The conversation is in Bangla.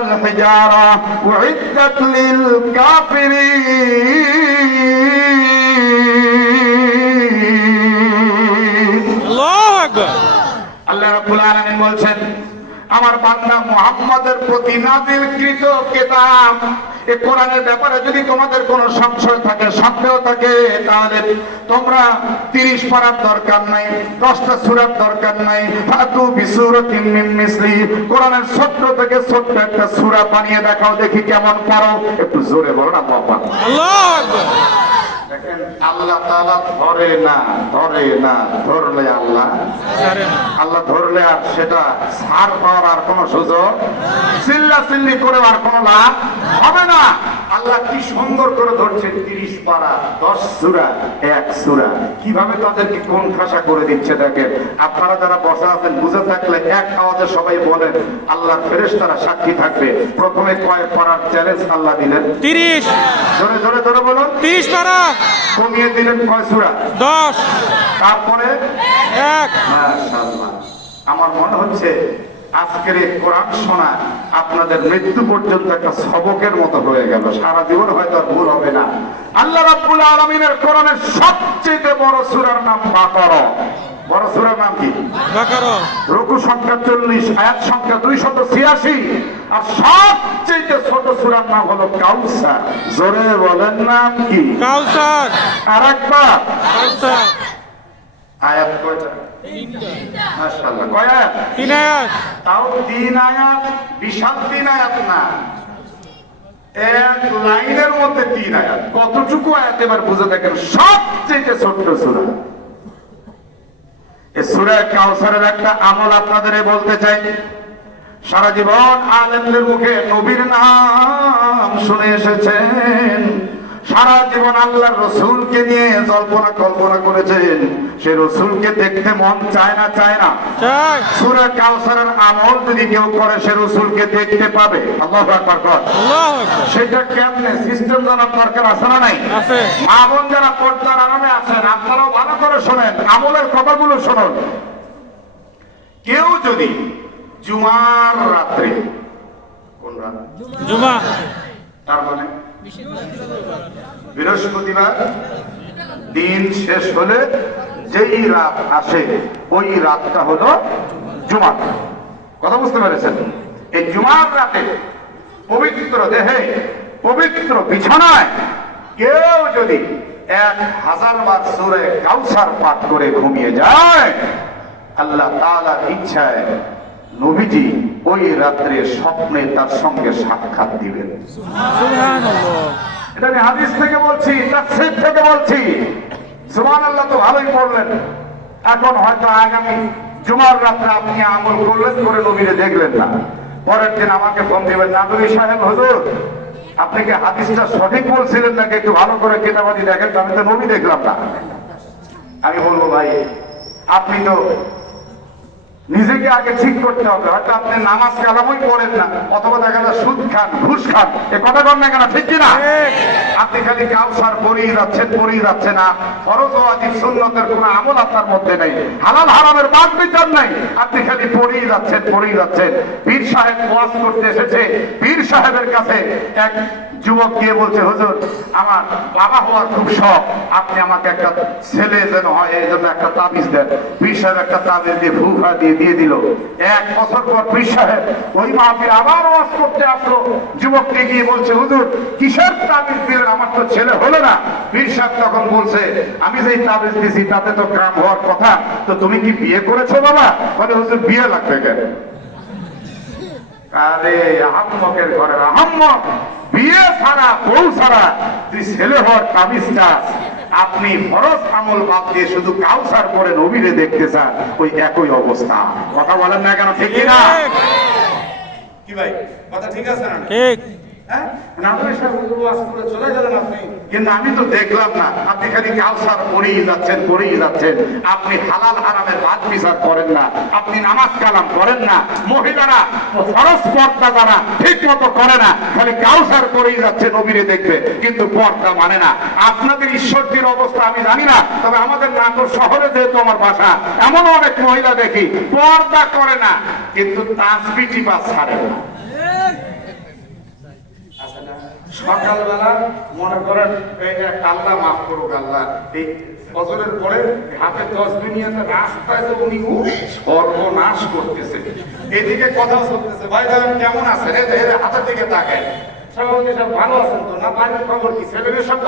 ওয়াল হিজারা উইদ্দাত লিল কাফিরিন। আল্লাহু আকবার। আল্লাহ রাব্বুল আলামিন বলছেন, আমার বান্দা মুহাম্মদের প্রতি নাযিলকৃত কিতাব এই কোরআনের ব্যাপারে যদি তোমাদের কোনো সংশয় থাকে, সন্দেহ থাকে, তাহলে তোমরা 30 পারার দরকার নাই, 10টা সূরার দরকার নাই। ফাতু বিসূরাতিন মিন মিসলি, কোরআনের ছোট্ট থেকে ছোট্ট একটা সূরা বানিয়ে দেখাও, দেখি কেমন পারো। একটু জোরে বলো না বাবা। আল্লাহু আকবার। দেখেন আল্লাহ তাআলা ধরে না, ধরলে আল্লাহ ধরলে আর সেটা ছাড় পাওয়ার আর কোনো সুযোগ, চিল্লাচিল্লি করে আর কোনো লাভ হবে না। আল্লাহ কি সুন্দর করে ধরছেন, 30 পারা 10 সূরা 1 সূরা, কিভাবে তাদেরকে কোন খাসা করে দিচ্ছে দেখেন। আপনারা যারা বসা আছেন বুঝে থাকলে এক আওয়াজে সবাই বলেন, আল্লাহর ফেরেশতারা সাক্ষী থাকবে। প্রথমে কয় পারার চ্যালেঞ্জ আল্লাহ দিলেন? 30। জোরে জোরে জোরে বলুন। 30 পারা। কমিয়ে দিলেন কয় সূরা? 10। তারপরে 1। মাশাআল্লাহ। আমার মনে হচ্ছে আজকের এই কোরআন শোনা আপনাদের মৃত্যু পর্যন্ত একটা সবকের মতো হয়ে গেল, সারা জীবন হয়তো আর ভুল হবে না। আল্লাহ রাব্বুল আলামিনের কোরআনের সবচেয়ে বড় সূরার নাম বাকারা। বড় সূরার নাম কি? বাকারা। রুকু সংখ্যা 40, আয়াত সংখ্যা 286, আর সবচেয়ে ছোট সূরার নাম হলো কাউসার। জোরে বলেন নাম কি? কাউসার। আরেকবার কাউসার। আয়াত কয়টা? 3টা। মাশাআল্লাহ। কয় আয়াত? 3 আয়াত। তাও 3 আয়াত, বিশাল 3 আয়াত না, এক লাইনের মধ্যে 3 আয়াত। কতটুকু আয়াত এবার বুঝে দেখেন। সবচেয়ে ছোট্ট সূরা এই সূরা কাউসারের একটা আমল আপনাদের বলতে চাই। সারা জীবন আলেমদের মুখে নবীর নাম শুনে এসেছেন, সারা জীবন আল্লাহর রসুলকে নিয়ে জল্পনা কল্পনা করেছেন, সে রসুলকে দেখতে মন চায় না? চায় না? চায়। সূরা কাউসারের আমল যদি কেউ করে সে রসুলকে দেখতে পাবে। আল্লাহু আকবার। আল্লাহু আকবার। সেটা কেমনে সিস্টেম জানার দরকার আছে না নাই? আছে। মা বোন যারা পর্দার আরামে আছেন আপনারাও ভালো করে শোনেন, আমলের কথাগুলো শুনুন। কেউ যদি জুমার রাত্রে, কোন রাত? জুমা। তার মানে বৃহস্পতিবার দিন শেষ হলে যেই রাত আসে ওই রাতটা হলো জুমা। কথা বুঝতে পেরেছেন? এই জুমার রাতে পবিত্র দেহে পবিত্র বিছানায় কেউ যদি 1000 বার সূরা কাউসার পাঠ করে ঘুমিয়ে যায়, আল্লাহ তাআলার ইচ্ছায় নবীজি ওই রাত্রে স্বপ্নে তার সঙ্গে সাক্ষাৎ দিবেন। সুবহানাল্লাহ। এটা আমি হাদিস থেকে বলছি, তাফসীর থেকে বলছি। সুবহানাল্লাহ তো ভালোই পড়লেন। এখন হয়তো আগামী জুমার রাতে আপনি আমল করলেন, করে নবীরে দেখলেন না, পরের দিন আমাকে ফোন দিবেন, নাদুরি সাহেব হুজুর আপনি কি হাদিসটা সঠিক বলছিলেন নাকি একটু ভালো করে কেতাবাদি দেখেন, আমি তো নবী দেখলাম না। আমি বলবো ভাই আপনি তো নিজেকে আগে ঠিক করতে হবে। হয়তো আপনি নামাজ কালামই পড়েন না, অথবা দেখা যায় সুদ খান, ঘুষ খান, এ কথা বল না কেন, ঠিক কিনা? আপনি খালি কাউসার পড়েই যাচ্ছেন না, ফরজ ও ওয়াজিব সুন্নতের কোনো আমল আপনার মধ্যে নেই, হালাল হারামের বাদ বিচার নাই, আপনি খালি পড়েই যাচ্ছেন। পীর সাহেব ওয়াজ করতে এসেছে, পীর সাহেবের কাছে এক যুবক গিয়ে বলছে, হুজুর আমার বাবা হওয়ার খুব শখ, আপনি আমাকে একটা ছেলে যেন হয় এই জন্য একটা তাবিজ দেন। পীর সাহেব একটা তাবিজ দিয়ে ভুফা দিয়ে দিল। 1 বছর পর পীর সাহেব ওই মাহফিল আবার ওয়াজ করতে আসলো। যুবককে গিয়ে বলছে, হুজুর কিসের তাবিজ দিলেন, আমার তো ছেলে হলো না। পীর সাহেব তখন বলছে, আমি যেই তাবিজ দিছি তাতে তো কাম হওয়ার কথা, তো তুমি কি বিয়ে করেছো বাবা? বলে, হুজুর বিয়ে লাগবে কেন? আরে আহম্মকের ঘরের আহম্মক, বিয়ে ছাড়া বউ ছাড়া তুই ছেলে হওয়ার তাবিজটা আপনি ফরজ আমল বাদ দিয়ে শুধু কাউসার করে নবীরে দেখতে চান, ওই একই অবস্থা। কথা বলেন না কেন, ঠিক কিনা? কি ভাই কথা ঠিক আছে না? ঠিক। কিন্তু আমি তো দেখলাম না, আপনি খালি কাউসার পড়েই যাচ্ছেন, আপনি হালাল হারামের বাদ বিচার করেন না, আপনি নামাজ কালাম করেন না, মহিলারা ফরজ পর্দা যারা ঠিক মতো করে না, খালি কাউসার করেই যাচ্ছে নবীরে দেখবে, কিন্তু পর্দা মানে না। আপনাদের ঈশ্বরদীর অবস্থা আমি জানি না, তবে আমাদের নাটোর শহরে যেহেতু আমার বাসা, এমন অনেক মহিলা দেখি পর্দা করে না, কিন্তু তাসবিহ টিপা ছাড়ে না। সকালবেলা মনে করেন এই যে আল্লাহ মাফ করুক আল্লাহ, এই ফজরের পরে হাতে তসবিহ নিয়ে রাস্তায় তো উনি সর্বনাশ করতেছে, এদিকে কথা চলতেছে, ভাই জানেন কেমন আছেন, এই যে হাতের দিকে তাকায়, সভাপতি সব ভালো আছেন তো, না বাইরের খবর কি, ছেলেমেয়ে সব